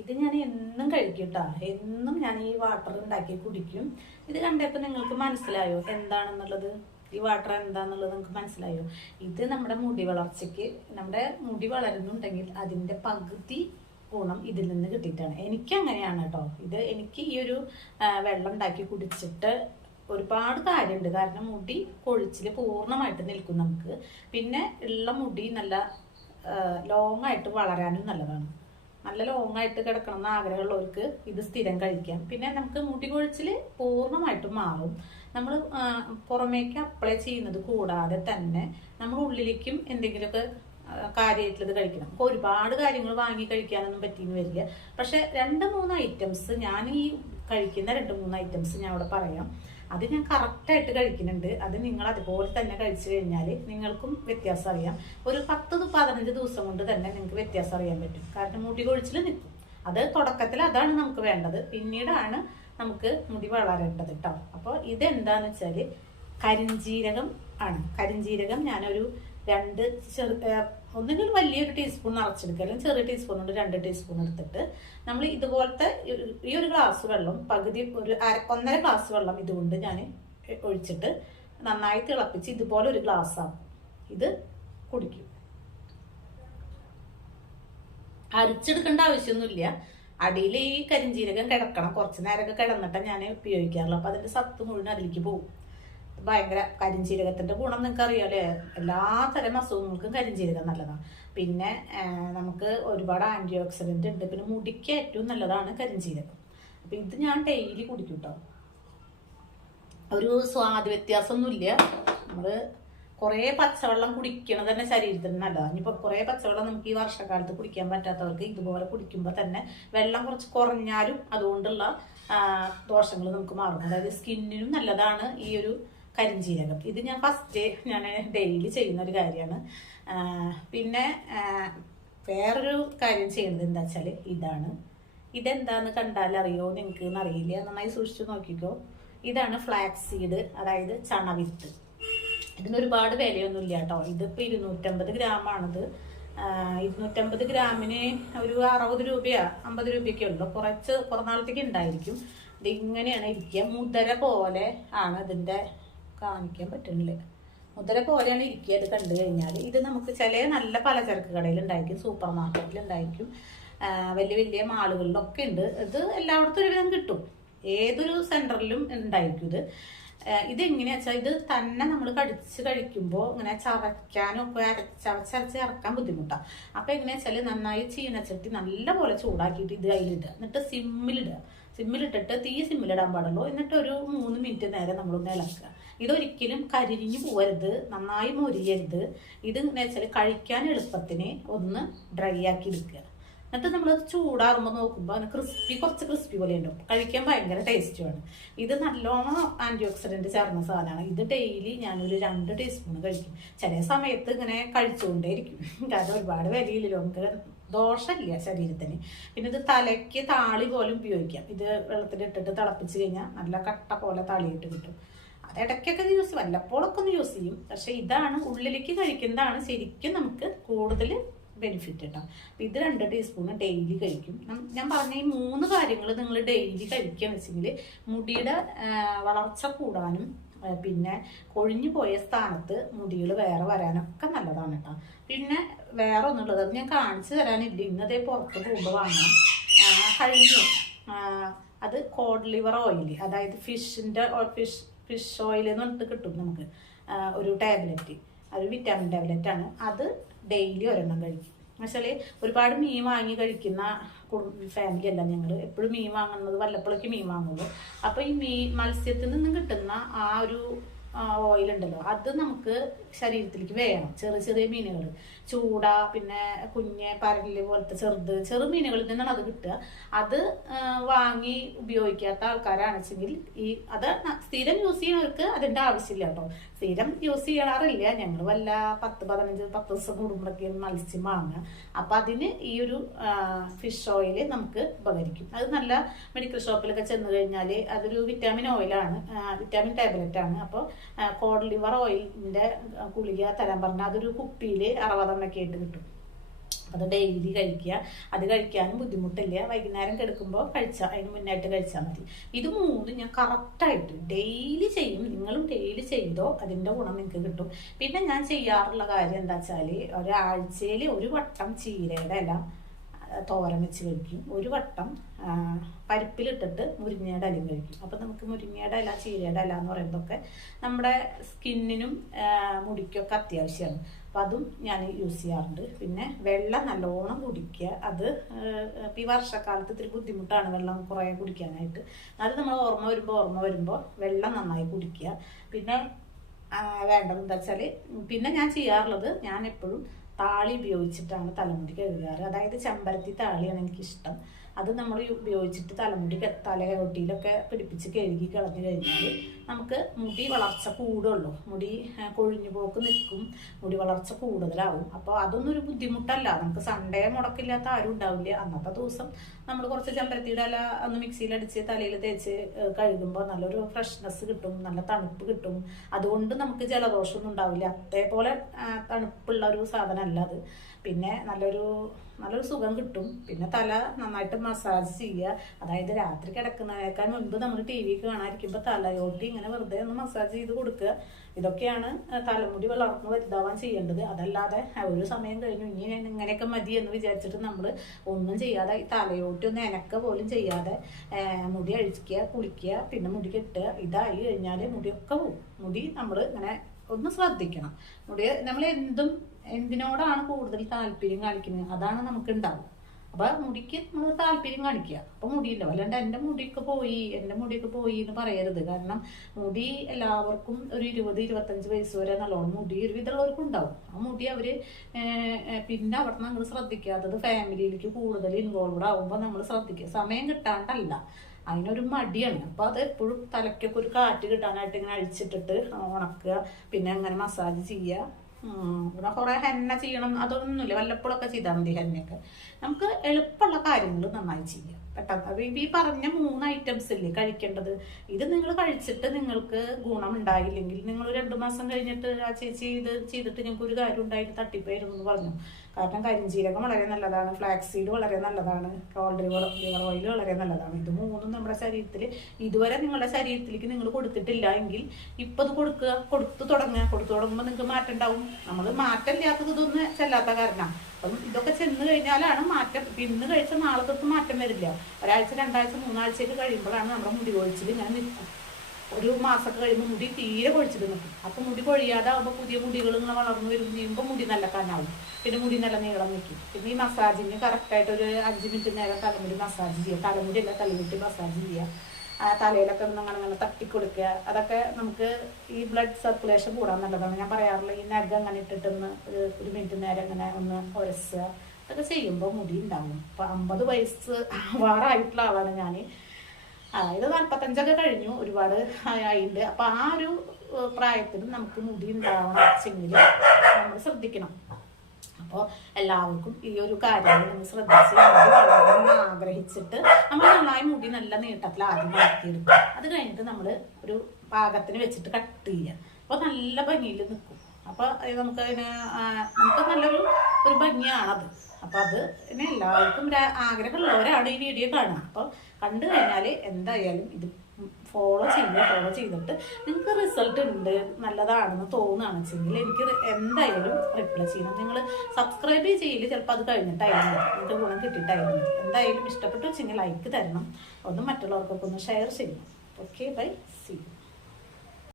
ഇത് ഞാൻ എന്നും കഴിക്കും കേട്ടോ എന്നും ഞാൻ ഈ വാട്ടർ ഉണ്ടാക്കി കുടിക്കും. ഇത് കണ്ടപ്പോൾ നിങ്ങൾക്ക് മനസ്സിലായോ? എന്താണെന്നുള്ളത്? ഈ വാട്ടർ എന്താണെന്നുള്ളത് നിങ്ങൾക്ക് മനസ്സിലായോ? ഇത് നമ്മുടെ മുടി വളർച്ചയ്ക്ക് നമ്മുടെ മുടി വളരുന്നുണ്ടെങ്കിൽ അതിന്റെ പകുതി ഗുണം ഇതിൽ നിന്ന് കിട്ടിയിട്ടാണ്. എനിക്ക് അങ്ങനെയാണ് കേട്ടോ ഇത് എനിക്ക് ഈ ഒരു വെള്ളം ഉണ്ടാക്കി കുടിച്ചിട്ട് ഒരുപാട് കാര്യമുണ്ട്. കാരണം മുടി കൊഴിച്ചിൽ പൂർണമായിട്ട് നിൽക്കും നമുക്ക്. പിന്നെ ഉള്ള മുടി നല്ല ലോങ് ആയിട്ട് വളരാനും നല്ലതാണ്. നല്ല ലോങ് ആയിട്ട് കിടക്കണം എന്ന് ആഗ്രഹമുള്ളവർക്ക് ഇത് സ്ഥിരം കഴിക്കാം. പിന്നെ നമുക്ക് മുടി കൊഴിച്ചിൽ പൂർണമായിട്ടും മാറും. നമ്മൾ പുറമേക്ക് അപ്ലൈ ചെയ്യുന്നത് കൂടാതെ തന്നെ നമ്മൾ ഉള്ളിലേക്കും എന്തെങ്കിലുമൊക്കെ കാര്യമായിട്ടുള്ളത് കഴിക്കണം. അപ്പോൾ ഒരുപാട് കാര്യങ്ങൾ വാങ്ങി കഴിക്കാനൊന്നും പറ്റിയെന്ന് വരില്ല. പക്ഷെ രണ്ട് മൂന്ന് ഐറ്റംസ് ഞാൻ ഈ കഴിക്കുന്ന രണ്ട് മൂന്ന് ഐറ്റംസ് ഞാൻ അവിടെ പറയാം. അത് ഞാൻ കറക്റ്റായിട്ട് കഴിക്കുന്നുണ്ട്. അത് നിങ്ങൾ അതുപോലെ തന്നെ കഴിച്ചു കഴിഞ്ഞാൽ നിങ്ങൾക്കും വ്യത്യാസം അറിയാം. ഒരു പത്ത് പതിനഞ്ച് ദിവസം കൊണ്ട് തന്നെ നിങ്ങൾക്ക് വ്യത്യാസം അറിയാൻ പറ്റും. കാരണം മുടി കൊഴിച്ചിൽ നിൽക്കും. അത് തുടക്കത്തിൽ അതാണ് നമുക്ക് വേണ്ടത്. പിന്നീടാണ് നമുക്ക് മുടി വളരേണ്ടത് കേട്ടോ അപ്പോൾ ഇതെന്താണെന്ന് വെച്ചാൽ കരിഞ്ജീരകം ആണ്. കരിഞ്ജീരകം ഞാനൊരു രണ്ട് ചെറു ഒന്നുകിൽ വലിയൊരു ടീസ്പൂൺ നിറച്ചെടുക്കുക അല്ലെങ്കിൽ ചെറിയ ടീസ്പൂൺ കൊണ്ട് രണ്ട് ടീസ്പൂൺ എടുത്തിട്ട് നമ്മൾ ഇതുപോലത്തെ ഈ- ഒരു ഗ്ലാസ് വെള്ളം പകുതി ഒരു അര ഒന്നര ഗ്ലാസ് വെള്ളം ഇതുകൊണ്ട് ഞാൻ ഒഴിച്ചിട്ട് നന്നായി തിളപ്പിച്ച് ഇതുപോലെ ഒരു ഗ്ലാസ് ആക്കും. ഇത് കുടിക്കും. അരിച്ചെടുക്കേണ്ട ആവശ്യമൊന്നുമില്ല. അടിയിൽ ഈ കരിഞ്ജീരകം കിടക്കണം. കുറച്ച് നേരമൊക്കെ കിടന്നിട്ടാണ് ഞാൻ ഉപയോഗിക്കാറുള്ളൂ അപ്പം അതിന്റെ സത്ത് മുഴുവൻ അതിലേക്ക് പോകും. ഭയങ്കര കരിഞ്ചീരകത്തിന്റെ ഗുണം നിങ്ങൾക്ക് അറിയാലേ എല്ലാ തരം അസുഖങ്ങൾക്കും കരിഞ്ചീരകം നല്ലതാണ് പിന്നെ നമുക്ക് ഒരുപാട് ആന്റി ഓക്സിഡന്റ് ഉണ്ട്. പിന്നെ മുടിക്ക് ഏറ്റവും നല്ലതാണ് കരിഞ്ചീരകം. അപ്പൊ ഇത് ഞാൻ ഡെയിലി കുടിക്കും കേട്ടോ ഒരു സ്വാദ് വ്യത്യാസമൊന്നുമില്ല. നമ്മൾ കുറേ പച്ചവെള്ളം കുടിക്കണത് തന്നെ ശരീരത്തിന് നല്ലതാണ് ഇനിയിപ്പോൾ കുറേ പച്ചവെള്ളം നമുക്ക് ഈ വർഷക്കാലത്ത് കുടിക്കാൻ പറ്റാത്തവർക്ക് ഇതുപോലെ കുടിക്കുമ്പോൾ തന്നെ വെള്ളം കുറച്ച് കുറഞ്ഞാലും അതുകൊണ്ടുള്ള ദോഷങ്ങൾ നമുക്ക് മാറും. അതായത് സ്കിന്നിനും നല്ലതാണ് ഈ ഒരു കരിഞ്ജീരകം ഇത് ഞാൻ ഫസ്റ്റ് ഞാൻ ഡെയിലി ചെയ്യുന്ന ഒരു കാര്യമാണ് പിന്നെ വേറൊരു കാര്യം ചെയ്യുന്നത് എന്താ വെച്ചാൽ ഇതാണ്. ഇതെന്താന്ന് കണ്ടാൽ അറിയോ? നിങ്ങൾക്ക് അറിയില്ല. നന്നായി സൂക്ഷിച്ചു നോക്കിക്കോ. ഇതാണ് ഫ്ലാക്സ് സീഡ് അതായത് ചണവിത്ത് ഇതിന് ഒരുപാട് വിലയൊന്നും ഇല്ല കേട്ടോ. ഇതിപ്പോൾ ഇരുന്നൂറ്റമ്പത് ഗ്രാമാണിത്. ഇരുന്നൂറ്റമ്പത് ഗ്രാമിന് ഒരു അറുപത് രൂപയോ അമ്പത് രൂപയൊക്കെ ഉള്ളൂ. കുറച്ച് കുറനാളത്തേക്ക് ഉണ്ടായിരിക്കും. ഇത് ഇങ്ങനെയാണ് ഇരിക്കുക. മുതര പോലെ ആണ് ഇതിന്റെ കാണിക്കാൻ പറ്റുന്നില്ല. മുതല പോലെയാണ് ഇരിക്കുക അത് കണ്ടു കഴിഞ്ഞാൽ ഇത് നമുക്ക് ചില നല്ല പലചരക്ക് കടയിൽ ഉണ്ടായിരിക്കും സൂപ്പർ മാർക്കറ്റിൽ ഉണ്ടായിരിക്കും വലിയ വലിയ മാളുകളിലൊക്കെ ഉണ്ട്. ഇത് എല്ലായിടത്തും ഒരുവിധം കിട്ടും. ഏതൊരു സെന്ററിലും ഉണ്ടായിരിക്കും ഇത്. ഇത് എങ്ങനെയാ വെച്ചാൽ ഇത് തന്നെ നമ്മൾ കടിച്ച് കഴിക്കുമ്പോൾ ഇങ്ങനെ ചവയ്ക്കാനും ഒക്കെ ചവച്ചരച്ച് ഇറക്കാൻ ബുദ്ധിമുട്ടാണ് അപ്പോൾ എങ്ങനെയാ വെച്ചാൽ നന്നായി ചീനച്ചട്ടി നല്ലപോലെ ചൂടാക്കിയിട്ട് ഇത് അതിലിടുക എന്നിട്ട് സിമ്മിലിടുക. സിമ്മിലിട്ടിട്ട് തീ സിമ്മിലിടാൻ പാടുള്ളൂ. എന്നിട്ട് ഒരു മൂന്ന് മിനിറ്റ് നേരം നമ്മളൊന്ന് ഇളക്കുക. ഇതൊരിക്കലും കരിഞ്ഞു പോകരുത്. നന്നായി മൊരിയരുത്. ഇത് എന്ന് വെച്ചാൽ കഴിക്കാൻ എളുപ്പത്തിന് ഒന്ന് ഡ്രൈ ആക്കി എടുക്കുക. എന്നിട്ട് നമ്മൾ ചൂടാറുമ്പോൾ നോക്കുമ്പോൾ അതിന് ക്രിസ്പി കുറച്ച് ക്രിസ്പി പോലെ ഉണ്ടാവും. കഴിക്കാൻ ഭയങ്കര ടേസ്റ്റുമാണ് ഇത് നല്ലോണം ആന്റി ഓക്സിഡന്റ് ചേർന്ന സാധനമാണ്. ഇത് ഡെയിലി ഞാനൊരു രണ്ട് ടീസ്പൂൺ കഴിക്കും. ചില സമയത്ത് ഇങ്ങനെ കഴിച്ചുകൊണ്ടേയിരിക്കും കാരണം ഒരുപാട് വിലയില്ലല്ലോ നമുക്ക്. ദോഷമില്ല ശരീരത്തിന്. പിന്നെ ഇത് തലയ്ക്ക് താളി പോലും ഉപയോഗിക്കാം. ഇത് വെള്ളത്തിലിട്ടിട്ട് തിളപ്പിച്ച് കഴിഞ്ഞാൽ നല്ല കട്ട പോലെ താളിയിട്ട് കിട്ടും. അത് ഇടയ്ക്കൊക്കെ യൂസ് ചെയ്യും വല്ലപ്പോഴൊക്കെ ഒന്ന് യൂസ് ചെയ്യും. പക്ഷെ ഇതാണ് ഉള്ളിലേക്ക് കഴിക്കുന്നതാണ് ശരിക്കും നമുക്ക് കൂടുതൽ ബെനിഫിറ്റ് കേട്ടോ അപ്പം ഇത് രണ്ട് ടീസ്പൂൺ ഡെയിലി കഴിക്കും. ഞാൻ പറഞ്ഞ ഈ മൂന്ന് കാര്യങ്ങൾ നിങ്ങൾ ഡെയിലി കഴിക്കുകയെന്ന് വെച്ചെങ്കിൽ മുടിയുടെ വളർച്ച കൂടാനും പിന്നെ കൊഴിഞ്ഞു പോയ സ്ഥാനത്ത് മുടികൾ വേറെ വരാനൊക്കെ നല്ലതാണ് കേട്ടോ പിന്നെ വേറെ ഒന്നുള്ളത് അത് ഞാൻ കാണിച്ചു തരാനില്ല. ഇന്നതേ പുറത്ത് പോകുമ്പോൾ വാങ്ങാം. കഴിഞ്ഞു. അത് കോഡ് ലിവർ ഓയിൽ അതായത് ഫിഷിന്റെ ഫിഷ് ഫിഷ് ഓയിൽ എന്ന് പറഞ്ഞിട്ട് കിട്ടും നമുക്ക്. ഒരു ടാബ്ലറ്റ് അത് വിറ്റാമിൻ ടാബ്ലറ്റ് ആണ്. അത് ഡെയിലി ഒരെണ്ണം കഴിക്കും. എന്നുവെച്ചാൽ ഒരുപാട് മീൻ വാങ്ങി കഴിക്കുന്ന ഫാമിലി അല്ല ഞങ്ങൾ എപ്പോഴും മീൻ വാങ്ങുന്നത് വല്ലപ്പോഴൊക്കെ മീൻ വാങ്ങുള്ളൂ. അപ്പോൾ ഈ മീൻ മത്സ്യത്തിൽ നിന്ന് കിട്ടുന്ന ആ ഒരു ഓയിൽ ഉണ്ടല്ലോ. അത് നമുക്ക് ശരീരത്തിലേക്ക് വേണം. ചെറിയ ചെറിയ മീനുകൾ. ചൂട പിന്നെ കുഞ്ഞ് പരൽ പോലത്തെ ചെറുത് ചെറു മീനുകളിൽ നിന്നാണ് അത് കിട്ടുക. അത് വാങ്ങി ഉപയോഗിക്കാത്ത ആൾക്കാരാണെച്ചെങ്കിൽ ഈ അത് സ്ഥിരം യൂസ് ചെയ്യുന്നവർക്ക് അതിന്റെ ആവശ്യമില്ല കേട്ടോ. സ്ഥിരം യൂസ് ചെയ്യാറില്ല. ഞങ്ങൾ വല്ല പത്ത് പതിനഞ്ച് പത്ത് ദിവസം കൂടുമ്പോഴൊക്കെ മത്സ്യം വാങ്ങുക. അപ്പൊ അതിന് ഈ ഒരു ഫിഷ് ഓയിൽ നമുക്ക് ഉപകരിക്കും. അത് നല്ല മെഡിക്കൽ ഷോപ്പിലൊക്കെ ചെന്ന് കഴിഞ്ഞാൽ അതൊരു വിറ്റാമിൻ ഓയിലാണ് വിറ്റാമിൻ ടാബ്ലറ്റ് ആണ്. അപ്പോൾ കോഡ് ലിവർ ന്റെ ഗുളിക തരാൻ പറഞ്ഞാൽ അതൊരു കുപ്പിയിൽ അറുപതെണ്ണൊക്കെ ആയിട്ട് കിട്ടും. അത് ഡെയിലി കഴിക്കുക. അത് കഴിക്കാനും ബുദ്ധിമുട്ടില്ല. വൈകുന്നേരം കിടക്കുമ്പോൾ കഴിച്ചാൽ അതിന് മുന്നായിട്ട് കഴിച്ചാൽ മതി. ഇത് മൂന്നും ഞാൻ കറക്റ്റായിട്ട് ഡെയിലി ചെയ്യും. നിങ്ങളും ഡെയിലി ചെയ്തോ അതിന്റെ ഗുണം നിങ്ങൾക്ക് കിട്ടും. പിന്നെ ഞാൻ ചെയ്യാറുള്ള കാര്യം എന്താ വെച്ചാൽ ഒരാഴ്ചയിൽ ഒരു വട്ടം ചീരയുടെ ഇല തോരൻ വെച്ച് കഴിക്കും. ഒരു വട്ടം പരിപ്പിലിട്ടിട്ട് മുരിങ്ങയുടെ ഇലയും കഴിക്കും. അപ്പം നമുക്ക് മുരിങ്ങയുടെ ഇല ചീരയുടെ ഇല എന്ന് പറയുന്നതൊക്കെ നമ്മുടെ സ്കിന്നിനും മുടിക്കൊക്കെ അത്യാവശ്യമാണ്. അപ്പം അതും ഞാൻ യൂസ് ചെയ്യാറുണ്ട്. പിന്നെ വെള്ളം നല്ലോണം കുടിക്കുക. അത് ഈ വർഷക്കാലത്ത് ഇത്തിരി ബുദ്ധിമുട്ടാണ് വെള്ളം കുറേ കുടിക്കാനായിട്ട്. അത് നമ്മൾ ഓർമ്മ വരുമ്പോൾ ഓർമ്മ വരുമ്പോൾ വെള്ളം നന്നായി കുടിക്കുക. പിന്നെ വേണ്ടത് വെച്ചാൽ പിന്നെ ഞാൻ ചെയ്യാറുള്ളത് ഞാൻ എപ്പോഴും താളി ഉപയോഗിച്ചിട്ടാണ് തലമുടി കഴുകാറ് അതായത് ചെമ്പരത്തി താളിയാണ് എനിക്കിഷ്ടം. അത് നമ്മൾ ഉപയോഗിച്ചിട്ട് തലമുടി തലയോട്ടിയിലൊക്കെ പിടിപ്പിച്ച് കഴുകി കളഞ്ഞു കഴിഞ്ഞാൽ നമുക്ക് മുടി വളർച്ച കൂടുള്ളൂ. മുടി കൊഴിഞ്ഞു പോക്ക് നിൽക്കും. മുടി വളർച്ച കൂടുതലാവും. അപ്പോൾ അതൊന്നും ഒരു ബുദ്ധിമുട്ടല്ല. നമുക്ക് സൺഡേ മുടക്കില്ലാത്ത ആരും ഉണ്ടാവില്ല. അന്നത്തെ ദിവസം നമ്മൾ കുറച്ച് ചെമ്പരത്തിയുടെ ഇല ഒന്ന് മിക്സിയിലടിച്ച് തലയിൽ തേച്ച് കഴുകുമ്പോൾ നല്ലൊരു ഫ്രഷ്നെസ് കിട്ടും. നല്ല തണുപ്പ് കിട്ടും. അതുകൊണ്ട് നമുക്ക് ജലദോഷമൊന്നും ഉണ്ടാവില്ല. അതേപോലെ തണുപ്പുള്ള ഒരു സാധനമല്ല അത്. പിന്നെ നല്ലൊരു നല്ലൊരു സുഖം കിട്ടും. പിന്നെ തല നന്നായിട്ട് മസാജ് ചെയ്യുക. അതായത് രാത്രി കിടക്കുന്നതിനേക്കാൾ മുൻപ് നമ്മൾ ടി വി കാണാതിരിക്കുമ്പോൾ തലയോട്ടി ഇങ്ങനെ വെറുതെ ഒന്ന് മസാജ് ചെയ്ത് കൊടുക്കുക. ഇതൊക്കെയാണ് തലമുടി വളർന്ന് വലുതാവാൻ ചെയ്യേണ്ടത്. അതല്ലാതെ ഒരു സമയം കഴിഞ്ഞു. ഇനി ഞാൻ ഇങ്ങനെയൊക്കെ മതി എന്ന് വിചാരിച്ചിട്ട് നമ്മൾ ഒന്നും ചെയ്യാതെ ഈ തലയോട്ടി ഒന്ന് എനക്ക പോലും ചെയ്യാതെ മുടി അഴിക്കുക കുളിക്കുക പിന്നെ മുടി കെട്ടുക. ഇതായി കഴിഞ്ഞാൽ മുടിയൊക്കെ പോവും. മുടി നമ്മൾ ഇങ്ങനെ ഒന്ന് ശ്രദ്ധിക്കണം. മുടി നമ്മൾ എന്തും എന്തിനോടാണ് കൂടുതൽ താല്പര്യം കാണിക്കുന്നത്? അതാണ് നമുക്ക് ഉണ്ടാവുക. അപ്പൊ മുടിക്ക് നമ്മൾ താല്പര്യം കാണിക്കുക. അപ്പൊ മുടിയുണ്ടാവും അല്ലാണ്ട് എന്റെ മുടിയൊക്കെ പോയി എന്റെ മുടിയൊക്കെ പോയി എന്ന് പറയരുത്. കാരണം മുടി എല്ലാവർക്കും ഒരു ഇരുപത് ഇരുപത്തഞ്ച് വയസ്സ് വരെ നല്ലോണം മുടി ഒരു വിധമുള്ളവർക്കും ഉണ്ടാവും. ആ മുടി അവർ പിന്നെ അവിടെ നമ്മൾ ശ്രദ്ധിക്കാത്തത് ഫാമിലിയിലേക്ക് കൂടുതൽ ഇൻവോൾവ് ആവുമ്പോൾ നമ്മൾ ശ്രദ്ധിക്കുക. സമയം കിട്ടാണ്ടല്ല. അതിനൊരു മടിയാണ്. അപ്പൊ അത് എപ്പോഴും തലയ്ക്കൊക്കെ ഒരു കാറ്റ് കിട്ടാനായിട്ട് ഇങ്ങനെ അഴിച്ചിട്ടിട്ട് ഉണക്കുക. പിന്നെ അങ്ങനെ മസാജ് ചെയ്യുക. ഇവിടെ കുറെ ഹെന്ന ചെയ്യണം. അതൊന്നുമില്ല. വല്ലപ്പോഴൊക്കെ ചെയ്താൽ മതി ഹെന്നയൊക്കെ. നമുക്ക് എളുപ്പമുള്ള കാര്യങ്ങൾ നന്നായി ചെയ്യാം. പെട്ടെന്ന് അപ്പൊ ഈ പറഞ്ഞ മൂന്ന് ഐറ്റംസ് ഇല്ലേ കഴിക്കേണ്ടത്? ഇത് നിങ്ങൾ കഴിച്ചിട്ട് നിങ്ങൾക്ക് ഗുണം ഉണ്ടായില്ലെങ്കിൽ നിങ്ങൾ രണ്ടു മാസം കഴിഞ്ഞിട്ട് ആ ചേച്ചി ഇത് ചെയ്തിട്ട് ഞങ്ങൾക്ക് ഒരു കാര്യം ഉണ്ടായിട്ട് തട്ടിപ്പോയിരുന്നു എന്ന് പറഞ്ഞു. കാരണം കരിഞ്ചീരകം വളരെ നല്ലതാണ്. ഫ്ലാക്സ് സീഡ് വളരെ നല്ലതാണ്. റിവർ ലിവർ ഓയിൽ വളരെ നല്ലതാണ്. ഇത് മൂന്നും നമ്മുടെ ശരീരത്തിൽ ഇതുവരെ നിങ്ങളുടെ ശരീരത്തിലേക്ക് നിങ്ങൾ കൊടുത്തിട്ടില്ല എങ്കിൽ ഇപ്പൊ ഇത് കൊടുക്കുക കൊടുത്തു തുടങ്ങുക. കൊടുത്തു തുടങ്ങുമ്പോൾ നിങ്ങൾക്ക് മാറ്റം ഉണ്ടാവും. നമ്മൾ മാറ്റമില്ലാത്തത് ഇതൊന്നും ചെല്ലാത്ത കാരണമാണ് അപ്പം ഇതൊക്കെ ചെന്ന് കഴിഞ്ഞാലാണ് മാറ്റം. ഇന്ന് കഴിച്ച നാളെ തൊട്ട് മാറ്റം വരില്ല. ഒരാഴ്ച രണ്ടാഴ്ച മൂന്നാഴ്ചയൊക്കെ കഴിയുമ്പോഴാണ് നമ്മുടെ മുടി കൊഴിച്ചിൽ ഞാൻ നിൽക്കും ഒരു മാസമൊക്കെ കഴിയുമ്പോൾ മുടി തീരെ കൊഴിച്ചിട്ട് നിൽക്കും അപ്പം മുടി കൊഴിയാതെ ആകുമ്പോൾ പുതിയ മുടികൾ ഇങ്ങനെ വളർന്നു വരും. ചെയ്യുമ്പോൾ മുടി നല്ല കനാവും. പിന്നെ മുടി നല്ല നീളം നിൽക്കും പിന്നെ ഈ മസാജിന് കറക്റ്റായിട്ട് ഒരു അഞ്ച് മിനിറ്റ് നേരം തലമുടി മസാജ് ചെയ്യുക തലമുടി അല്ല തലമുടി മസാജ് ചെയ്യുക തലയിലൊക്കെ ഒന്ന് അങ്ങനെ തട്ടിക്കൊടുക്കുക അതൊക്കെ നമുക്ക് ഈ ബ്ലഡ് സർക്കുലേഷൻ കൂടാൻ നല്ലതാണ്. ഞാൻ പറയാറില്ല ഈ നഖം അങ്ങനെ ഇട്ടിട്ടൊന്ന് ഒരു മിനിറ്റ് നേരം അങ്ങനെ ഒന്ന് ഉരസുക അതൊക്കെ ചെയ്യുമ്പോൾ മുടി ഉണ്ടാവും. ഇപ്പം അമ്പത് വയസ്സ് വാറായിട്ടുള്ള ആളാണ് ഞാൻ അതായത് നാൽപ്പത്തഞ്ചൊക്കെ കഴിഞ്ഞു ഒരുപാട് ആയിട്ടുണ്ട് അപ്പൊ ആ ഒരു പ്രായത്തിൽ നമുക്ക് മുടി ഉണ്ടാവണം വെച്ചെങ്കിൽ നമ്മൾ ശ്രദ്ധിക്കണം. അപ്പോൾ എല്ലാവർക്കും ഈ ഒരു കാര്യം നമ്മൾ ശ്രദ്ധിച്ച് വളരണം ആഗ്രഹിച്ചിട്ട് നമ്മൾ നന്നായി മുടി നല്ല നീട്ടത്തിൽ ആദ്യം വളർത്തിയെടുക്കും. അത് കഴിഞ്ഞിട്ട് നമ്മൾ ഒരു പാകത്തിന് വെച്ചിട്ട് കട്ട് ചെയ്യുക. അപ്പോൾ നല്ല ഭംഗിയിൽ നിൽക്കും. അപ്പോൾ നമുക്ക് അതിന് നമുക്ക് നല്ലൊരു ഒരു ഭംഗിയാണത്. അപ്പോൾ അത് പിന്നെ എല്ലാവർക്കും ആഗ്രഹമുള്ളവരാണ് ഈ വീഡിയോ കാണുക. അപ്പോൾ കണ്ടു കഴിഞ്ഞാൽ എന്തായാലും ഇത് ഫോളോ ചെയ്യുക ഫോളോ ചെയ്തിട്ട് നിങ്ങൾക്ക് റിസൾട്ട് ഉണ്ട് നല്ലതാണെന്ന് തോന്നുകയാണെന്ന് വെച്ചെങ്കിൽ എനിക്ക് എന്തായാലും റിപ്ലൈ ചെയ്യണം. നിങ്ങൾ സബ്സ്ക്രൈബ് ചെയ്യില്ല ചിലപ്പോൾ അത് കഴിഞ്ഞിട്ടായിരുന്നു നിങ്ങൾക്ക് ഗുണം കിട്ടിയിട്ടായിരുന്നു എന്തായാലും ഇഷ്ടപ്പെട്ടു വെച്ചെങ്കിൽ ലൈക്ക് തരണം. ഒന്ന് മറ്റുള്ളവർക്കൊക്കെ ഒന്ന് ഷെയർ ചെയ്യണം. Okay bye